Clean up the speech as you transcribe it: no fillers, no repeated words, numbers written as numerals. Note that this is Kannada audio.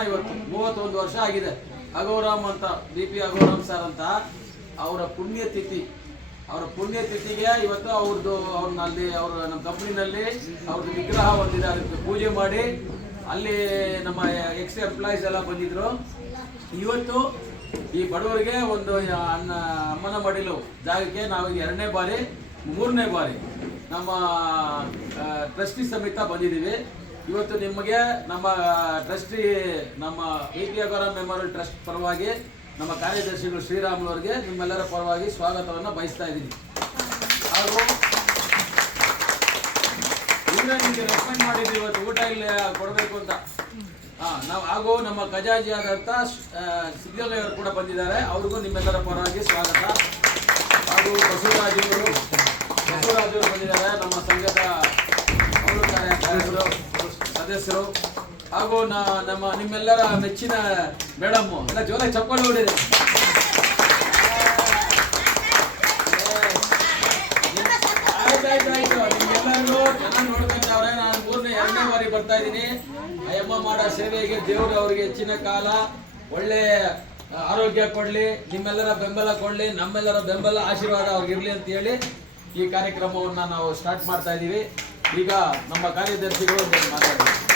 ಇವತ್ತು 31 ವರ್ಷ ಆಗಿದೆ. ಅಗೋರಾಮ್ ಅಂತ BP ಅಗೋರಾಮ್ ಸರ್ ಅಂತ ಅವರ ಪುಣ್ಯತಿಥಿಗೆ ಇವತ್ತು ಅವ್ರನ್ನಲ್ಲಿ ನಮ್ಮ ಕಂಪ್ನಿನಲ್ಲಿ ಅವ್ರದ್ದು ವಿಗ್ರಹ ಹೊಂದಿದೆ. ಅದಕ್ಕೆ ಪೂಜೆ ಮಾಡಿ ಅಲ್ಲಿ ನಮ್ಮ ಎಕ್ಸ್ ಎಂಪ್ಲಾಯೀಸ್ ಎಲ್ಲ ಬಂದಿದ್ರು. ಇವತ್ತು ಈ ಬಡವರಿಗೆ ಒಂದು ಅಮ್ಮನ ಮಡಿಲು ಜಾಗಕ್ಕೆ ನಾವು 2ನೇ ಬಾರಿ 3ನೇ ಬಾರಿ ನಮ್ಮ ಟ್ರಸ್ಟಿ ಸಮೇತ ಬಂದಿದ್ದೀವಿ. ಇವತ್ತು ನಿಮಗೆ ನಮ್ಮ ಟ್ರಸ್ಟಿ ನಮ್ಮ BP ಅಗೋರಾಮ್ ಮೆಮೋರಿಯಲ್ ಟ್ರಸ್ಟ್ ಪರವಾಗಿ ನಮ್ಮ ಕಾರ್ಯದರ್ಶಿಗಳು ಶ್ರೀರಾಮುಲವರಿಗೆ ನಿಮ್ಮೆಲ್ಲರ ಪರವಾಗಿ ಸ್ವಾಗತವನ್ನು ಬಯಸ್ತಾ ಇದ್ದೀನಿ. ಹಾಗೂ ಇವರೇ ನಿಮಗೆ ರೆಕಮೆಂಡ್ ಮಾಡಿದ್ದೀವಿ ಇವತ್ತು ಊಟ ಇಲ್ಲಿ ಕೊಡಬೇಕು ಅಂತ. ನಾವು ಹಾಗೂ ನಮ್ಮ ಖಜಾಂಚಿ ಆದಂಥ ಸಿದ್ದಲಿಂಗಯ್ಯವರು ಕೂಡ ಬಂದಿದ್ದಾರೆ. ಅವ್ರಿಗೂ ನಿಮ್ಮೆಲ್ಲರ ಪರವಾಗಿ ಸ್ವಾಗತ. ಹಾಗೂ ಬಸವರಾಜವರು ಬಂದಿದ್ದಾರೆ, ನಮ್ಮ ಸಂಘದ ಸದಸ್ಯರು. ಹಾಗೂ ನಿಮ್ಮೆಲ್ಲರ ಮೆಚ್ಚಿನ ಮೇಡಮ್ ಎಲ್ಲ ಜೋರಾಗಿ ಚಪ್ಪಾಳೆ ಹೊಡಿದೆ. ಆಯ್ತು ನಿಮ್ಗೆಲ್ಲರಿಗೂ ಚೆನ್ನಾಗಿ ನೋಡ್ಕೊಂಡವ್ರೆ. ನಾನು 2ನೇ ಬಾರಿ ಬರ್ತಾ ಇದ್ದೀನಿ. ಅಯ್ಯಮ್ಮ ಮಾಡೋ ಸೇವೆಗೆ ದೇವರು ಅವರಿಗೆ ಹೆಚ್ಚಿನ ಕಾಲ ಒಳ್ಳೆ ಆರೋಗ್ಯ ಕೊಡಲಿ, ನಿಮ್ಮೆಲ್ಲರ ಬೆಂಬಲ ಕೊಡಲಿ, ನಮ್ಮೆಲ್ಲರ ಬೆಂಬಲ ಆಶೀರ್ವಾದ ಅವ್ರಿಗಿರಲಿ ಅಂತ ಹೇಳಿ ಈ ಕಾರ್ಯಕ್ರಮವನ್ನು ನಾವು ಸ್ಟಾರ್ಟ್ ಮಾಡ್ತಾ ಇದ್ದೀವಿ. ಈಗ ನಮ್ಮ ಕಾರ್ಯದರ್ಶಿಗಳು ಮಾತಾಡ್ತಾರೆ.